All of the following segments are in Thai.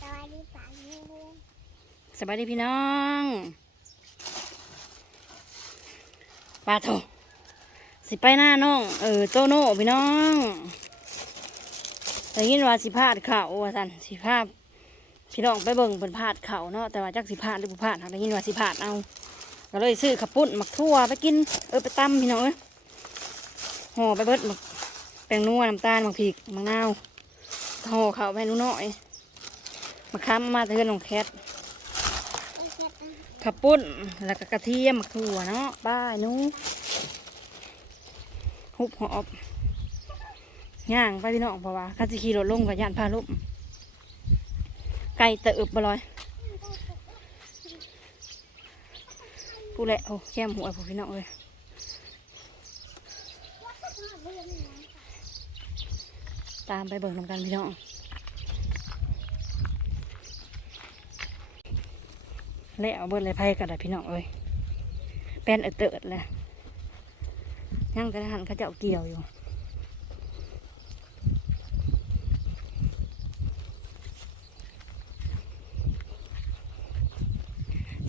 สวัสดีป่าลุงสบายดีพี่น้องปลาโถสิไปหน้าน้อง เออโตโน่พี่น้องแต่ยินว่าสิพาดเข่าว่าสันสิพาดพี่น้องไปเบิ่งเป็นพาดเข่าเนาะแต่ว่าจักสิพาดหรือบ่พาดหากได้ยินว่าสิพาดเอาก็เลยซื้อขับปุ้นหมักทั่วไปกินเออไปตำพี่น้องเอ้ยห่อไปเบิดหมักแป้งนัวน้ำตาลหมักพริกมะนาวห่อเข้าวไปหนูน้อย มะขามมาเทือนของแคทต้าหารขับปุ้นแล้วก็กระเทียมมักถั่วเนาะบ้านูหุบหอบย่างไปพี่น้องเพราะว่าข้าจะขี่รถลงกับยานพาลุ่มไก่เตะอึบบลอยพูดแหละโอ้แก้มหัวพวกพี่น้องเลยตามไปเบิ่งนำกันพี่น้อง แล้วเอาเบิ่งเลยไพ่กันเลยพี่น้องเอ้ยเป็นเอดเติดเลยยังแต่หารเขาเจ้าเกี่ยวอยู่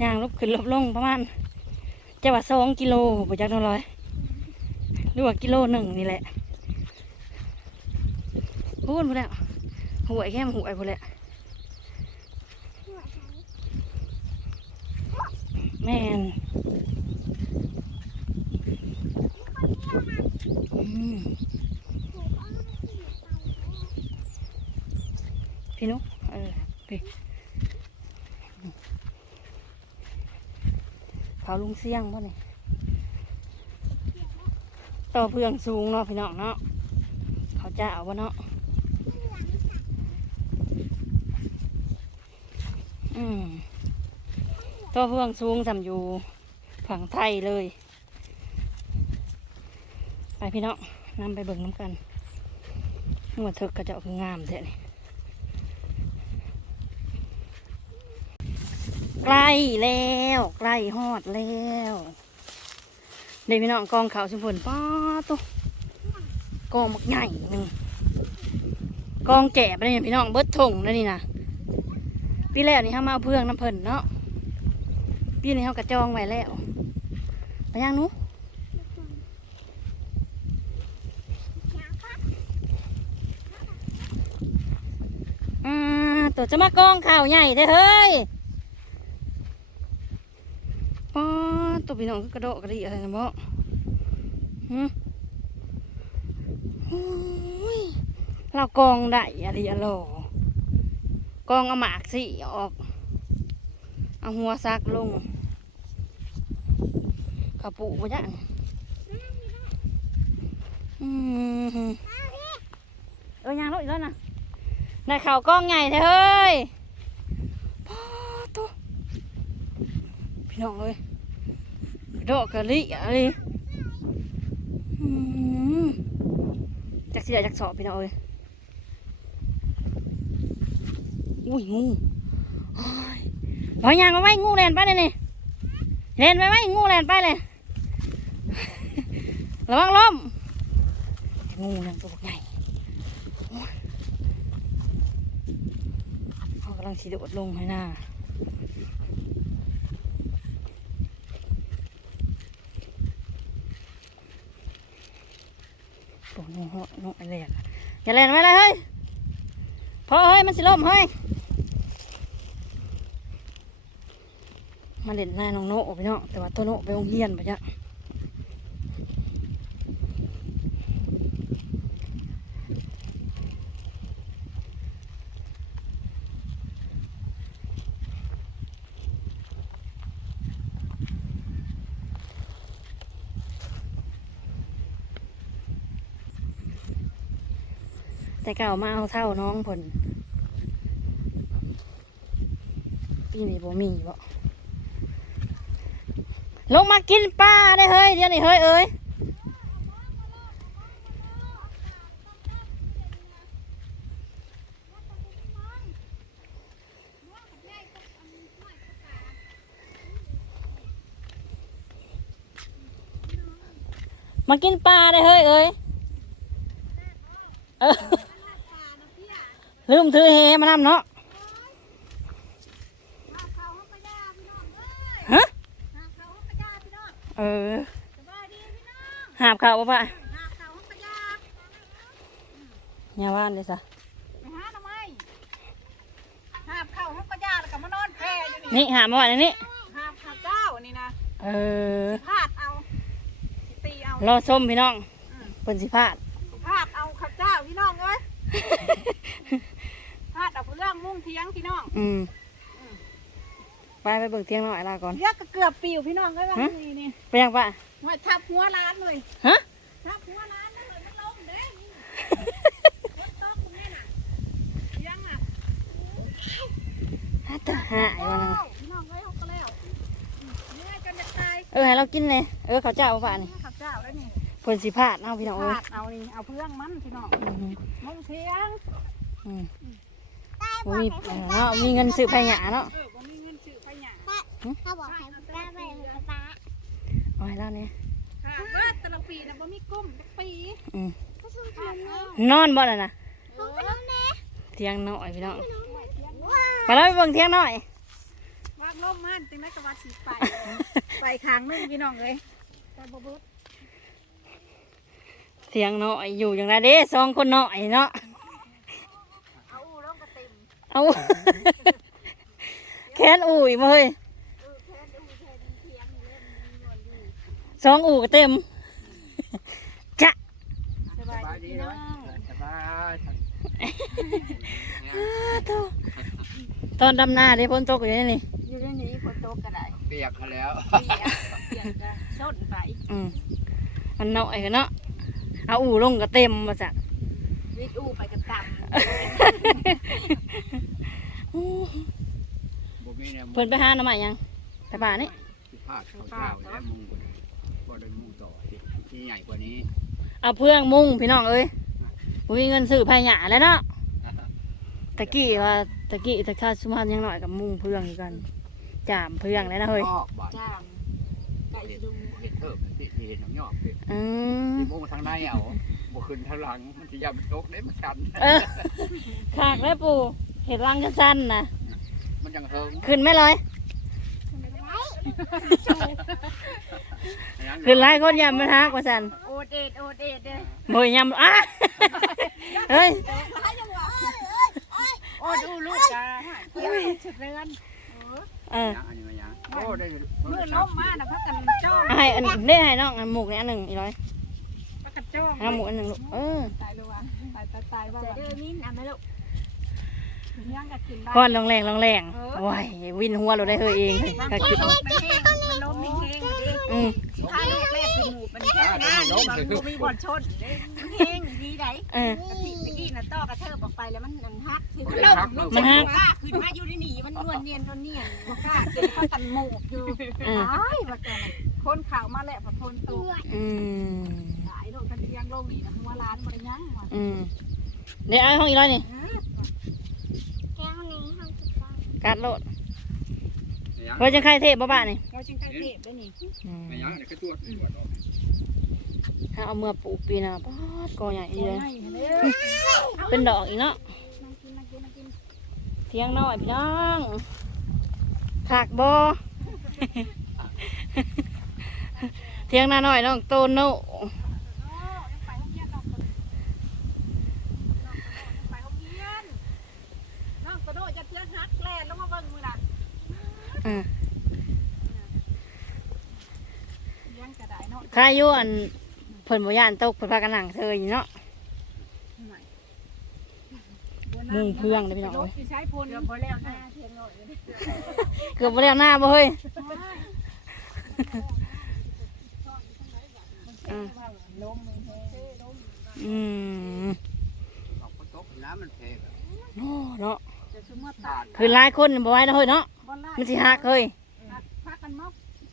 ย่างลบขึ้นลบลงประมาณจะว่าสองกิโลไปจากน้อยร้อยหรือว่ากิโลหนึ่งนี่แหละพูดพูดแล้วหวยแค่หวยพูดแล้วแม่นอืม พี่นุ๊กเออพี่เผาลุงเสี่ยงป่ะนี่ต่อเพื่องสูงเนาะพี่น้องเนาะเขาจะเอาป่ะเนาะอืมต่อเพื่องสูงสำอยู่ฝั่งไทยเลย ไปพี่น้องนำไปเบิ่งน้ำกันหัวเถิกกระเจ้าคืองามแท้นี่ใกล้แล้วใกล้ฮอดแล้วเดี๋ยวพี่น้องกองเขาชุมพลป้าตุ๊กองมักใหญ่หนึ่งกองแก่ไปเลยเนี่ยพี่น้องเบิดถงแล้วนี่นะปีแล้วนี่เขามาเอาเพื่องน้ำเพิ่นเนาะปีนี้เขากระจองไว้แล้วไปยังนู้ อ่าตัวจะมากองข่าวใหญ่ได้เฮ้ยป้าตัวพี่น้องคือกระโดดกระดิอะไรนะบ่หืมโอ้ยเรากองได้อะไรอะโลกองเอาหมากสิออก เอาหัวซักลงกระปุกไปจ้ะอืมเออยังลดอีกแล้วนะ ในข่ากล้องใหญ่เถอะเฮ้ยป้าตัวพี่น้องเอ้ยโดกระลิอะไรจักเสียจักสอบพี่น้องเอ้ยอุ้ยงูโอ้ยพอยางมาไว้งูแลนไปเลยนี่แลนไปไว้งูแลนไปเลยระวังล้มงูยังตัวใหญ่ำลังสีโดดลงให้หน้าโอ้โหโหโหอะไรอะอย่าเล่นไว้เลยเฮ้ยพอเฮ้ยมันสิล่มเฮ้ยมาเล่นหน้าน้องโน่ไปเนาะแต่ว่าตัวโน่ไปโรงเรียนไปจ้ะ แต่เก่ามาเอาเท่าน้องผลปีนี้บ่มีบ่ลงมากินปลาได้เฮ้ยเดี๋ยวนี้เฮ้ยเอ้ยมากินปลาได้เฮ้ยเอ้ย ลืมถือเฮมานำเนาะฮะเออหาบข่าวป่ะยาว่านเลยสะนี่หามาวันนี้หาข้าวเจ้านี่นะเออพาดเอาตีเอารอส้มพี่น้องเป็นสิพาดพาดเอาข้าวเจ้าพี่น้องเอ้ยาดเอาเรื่องมุ่งเทียงพี่น้องอืมไปไปเบิ่งเที่ยงหน่อยลาก่อนเรียกก็เกือบปิวพี่น้องก็ว่าฮะนี่นี่ไปยังปะว่าทับหัวร้านเลยฮะทับหัวร้านนั่นเลยมันลงเด้นี่รถต๊อกตรงนี้น่ะเทียงอะฮัตหายวันนั้นพี่น้องเอ้ยเขาก็แล้วอืมเหนื่อยจนจะตายเออให้เรากินเลยเออเขาวเจ้าบ่ปะนี่ข้าวเจ้าแล้วนี่เพิ่นสิพลาดเนาะพี่น้องเอ้ยพาดเอานี่เอาเพื่องมันพี่น้องอืมมุ่งเทียงอืม บ่มีเออเนาะมีเงินซื้อไผหยาเนาะเออบ่มีเงินซื้อไปหยังเขาบอกให้ป้าไปกับป้าเอาให้เราเนี่ยค่ะเบิดแต่ละปีน่ะบ่มีกุ้มจักปีอืมก็สู้ทำเนาะนอนบ่ล่ะนะเขาไปทำแน่เที่ยงหน่อยพี่น้องว้าไปแล้วไปเบิ่งเที่ยงหน่อย วางลมมันจังได๋ก็ว่าสิไปไปข้างหนึงพี่น้องเอ้ยแต่บ่เบิดเที่ยงหน่อยอยู่อย่างไรเด้สองคนหน่อยเนาะ เอาอู่ลงก็เต็ม เอา แค้นอุ่ยมาเฮ้ยเออแค่ดูแค่เทียงนี่เลยมันมีนวลอยู่สองอู่ก็เต็มจ้ะสบายดีพี่น้องสบายตอนดำหน้าได้พ้นตกอยู่นี่นี่อยู่ในนี้ฝนตกก็ได้เปียกเขาแล้วเปียกเปียกก็ส้นไปอืมมันหน่อยกันเนาะเอาอู่ลงก็เต็มมาจ้ะวิดอู่ไปกันต่ บ่มีแนวเพิ่นไปหาหน้ำใหม่ยังไปป่านี่สิพาดเขาเจ้าและมุงบ่ได้มุงต่อที่ที่ใหญ่กว่านี้เอาเพื่องมุ่งพี่น้องเอ้ยบ่มีเงินซื้อไผ่หยาแล้วเนาะตะกี้ว่าตะกี้ตะค่าสุพรรณยังหน่อยกับมุ่งเพื่องอยู่กันจามเพื่องแล้วนะเฮ้ยออกบาดำจ้างไก่เห็นดุงเห็นเทิบที่ที่เห็นน้ำยอกที่อืมที่มุงทางในเอา บ่ขึ้นทางหลังมันสิยามตกได้มันชัน เออขากได้ปูเห็ดรังกันสั้นนะมันยังเฮิงขึ้นไหม่เลยขึ้นไล่คนยำมันฮักว่าสันโอดเอ็ดโอดเอ็ดเด้อบ่ยำอะเฮ้ยโอดอูลูกจ้าเกี่ยวชุดเรือนเออยังอันนี้มายังโอ้ได้มือล้มมานะพักกันจ้องเอาให้อันได้ให้น้องอันหมูกนี่อันหนึ่งอีร้อยพักกันจ้องให้น้องหมูกอันหนึ่งลูกเออตายเลยวะตายตายตายว่าเด้อนี่นะแม่ลูกยังก็กินได้พอนลงแรงลงแรงโอ้ยวินหัวเราได้เฮยเองก็คิดล้มมันแห้งมันล้มมีแห้งดิอืมถ้าลูกแรกคือหมูมันแค่งานมันมีบอลชนมันแห้งดีไดเออกะทิตะกี้น่ะต้อกระเทิบออกไปแล้วมันมันฮักคือมันฮักกล้าขึ้นมาอยู่ในนี่มันนวลเนียนนวลเนียนบ่กล้าเกินเขากันหมูกอยู่เออตายว่าแกน่ะคนข่าวมาแหละพอทนตกอืมตา ยโลกกันเทียงโลกนี่นะหัวล้านบ่ได้ยังว่ะอืมเดี๋ยวเอาห้องอีร้อยนี่แก้วนี้ห้องกินกันกัดโลดยังไว้จะใครเทพบ้าบ้านี่เราจึงใครเทพได้นี่อืมไม่ยังนี่ก็ตรวจตรวจออกถ้าเอาเมื่อปลูกปีหนะป๊าดกอใหญ่ดีเลยง่ายเด้อเป็นดอกอีกเนาะนั่งกินนั่งกินนั่งกินเที่ยงน้อยพี่น้องขากบอเที่ยงหน้าน้อยน้องโตโน่ อ๋อยังไปห้องเรียนน้องกระโดดยังไปห้องเรียนน้อง กระโดดจะเทือนฮักแล่นลงมาเบิ่งมือน่ะอืมเลี้ยงกระไดเนาะข้าอยู่อันเพิ่นบ่ย่านตกเพิ่นพากันนั่งเธออยู่เนาะ มุ่งเพื่องเลยพี่น้องเอ้ยรถที่ใช้พลเกือบพอแล้วนะเทียนหน่อยเลยเกือบบ่แล้วหน้าบ่เฮ้ยอ่าล้มมือเฮ้ยล้มอืม ออกก็ตกน้ำมันเพกโอ้เนาะ จะซุ่มมาตาดคือหลายคนบ่ไหวนะเฮ้ยเนาะบอลไล่มันสิหักเฮ้ยพักกันมา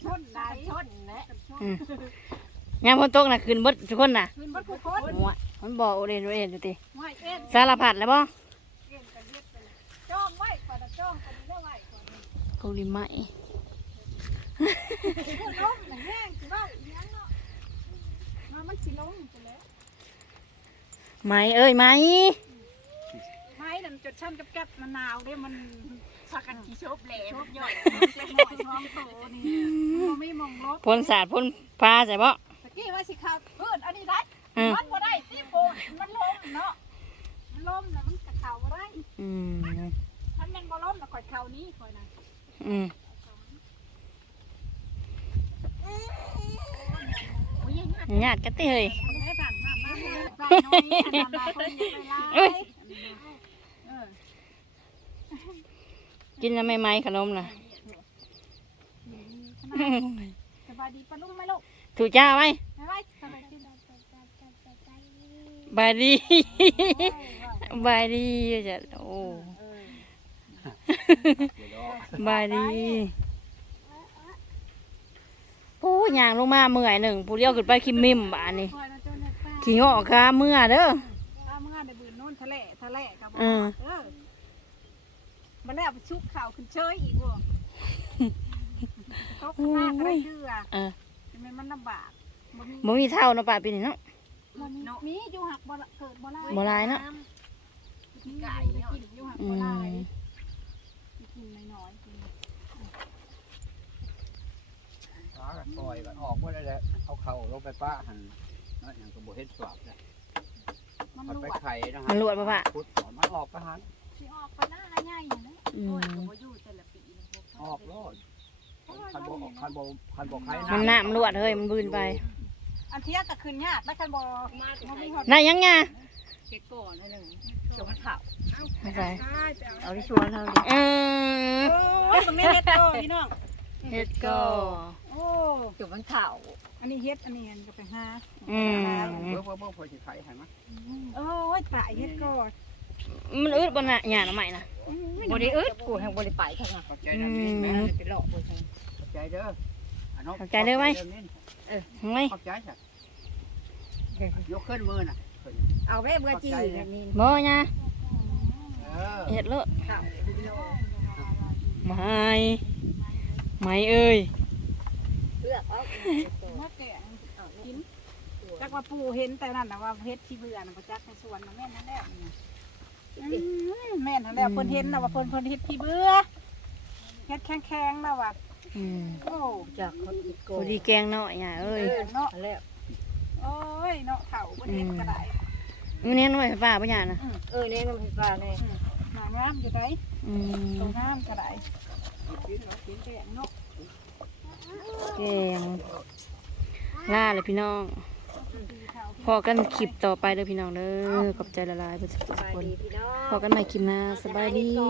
ชนได้ชนและอืมยามฝนตกน่ะขึ้นเบิดทุกคนน่ะคืนบัดผู้คนโอ้ยมันบ่โอเรนโอเรนอยู่ติไม่เอ็นสารพัดแล้วบ่เอ็นกันเย็ดไปจ้องไว้ก่อนจ้องกันได้ไว้ก่อนเกาหลีไหมล้มหนังแห้งคือว่าอย่างนั้นเนาะมันสิล้มไปแล้วไหมเอ้ยไหมไม้ นั่นจดช่ำกับแก๊บมันหนาวเด้มันพากันขี่ชบแหลมย่อยเล็กน้อยพร้อมโตนี่บ่มีมองลบพ่นสาดพ่นปลาใส่บ่ตะกี้ว่าสิขาดเพื่อนอันนี้ได้อืมมันบ่ได้ที่โบนมันล้มเนาะมันล้มแล้วมันกระเข่าบ่ได้อืมถ้ามันบ่ล้มแล้วข่อยเข่านี้ข่อยนะอืมโอ้ยยังไงญาติกันติเฮ้ยมันให้ผ่านมามามาผ่านน้อยอันนั้นมาคนนี้ไปไล่เอ้ย เออ กินแล้วไม่ไหมขนมน่ะสบายดีปะลุงไหมลูกถูกจ้าไหมไม่ไหวสบายดีบายดีบายดีจ้ะโอ้เออเดี๋ยวรอบายดีปูย่างลงมาเมื่อยหนึ่งปูเลี้ยวขึ้นไปคิมมิมบ้านนี่คอยนะเจ้าเนี่ยป้าขี้งอกคาเมื่อเด้อป้าเมื่อในบืนโน่นทะเลทะเลกับเออเออ มันแล้วไปชุกข่าวขึ้นเชยอีกบ่ตกหน้าก็ได้เชื่อเออทำไมมันลำบากบ่มีบ่มีเท่าเนาะป่าปีนี้เนาะ บ่มีมีอยู่หักบ่ละเกิดบ่ลายบ่หลายเนาะมีไก่เนาะกินอยู่หักอืบ่ลายมกินน้อยๆกินปลาก็ปล่อยก็ออกบ่ได้แล้วเอาเข่าลงไปป้าหันเนาะอย่างก็บ่เฮ็ดสวบเลยมันมันลไปวกไข่นะฮะมันลวดปะปะพุดออกมันออกไปหันสิออกไปหน้าใหญ่ๆนะอืมออกโลดคันบ่ออกคันบ่คันบ่ไข่มันน้ำลวดเฮ้ยมันบืนไปอันเที่ยก็ขึ้นยากได้คันบ่บ่มีฮอดได้ยังไงเก็บก่อนให้หนึงเดี๋ยวมันเผาไม่ใช่เอาที่ชวนเฮาดิเออโอ้ยมันไม่เฮ็ดก่อพี่น้องเฮ็ดก็ โอ้จุดมันเผาอันนี้เฮ็ดอันนี้อันก็ไปหาอืมเบิ่งเบิ่งเบิ่งพอสิไข่ให้มั้ยโอ้ยตายเฮ็ดก่อน มันอึดบนน่ะหยาหน่อไม้น่ะบริอึดกูแห่งบริไปทั้งนั้นเข้าใจนะมิ้นแม่ไปหลอกมึงเข้าใจเด้ออันนั้นเข้าใจเลยไหมเออเฮ้ยเข้าใจจ้ะยกขึ้นมือน่ะขึ้นเอาแม่เบื่อจีนี่บ่ยะเออเฮ็ดเลอะข้าวไม่ไม่เอ้ยเลือกเอามาแกะกินจักว่าปู่เห็นแต่นั่นน่ะว่าเฮ็ดที่เบื่อน่ะบ่จักในสวนน่ะแม่นนั่นแหละนี่อืม แม่นนั่นแหละเพิ่นเห็นน่ะว่าเพิ่นเพิ่นเฮ็ดที่เบื่อเฮ็ดแข็งๆแล้วว่ะอืมโอ้จากคนอีกโกพอดีแกงเนาะหยาเอ้ยเนาะแล้วโอ้ยเนาะเฒ่าเพิ่นเฮ็ดก็ได้มื้อนี้น้อยป้าบ่หยาน่ะเออเนี่ยมันปลาเนี่ยหน้างามอยู่ได อืมตรงงามก็ได้กินเนาะกินแกงเนาะแกงล่าเลยพี่น้อง พอกันคลิปต่อไปเด้อพี่น้องเด้อขอบใจละลายเพื่อนทุกสบายคนดีพี่น้องพอกันใหม่คลิปหน้าสบายดีอื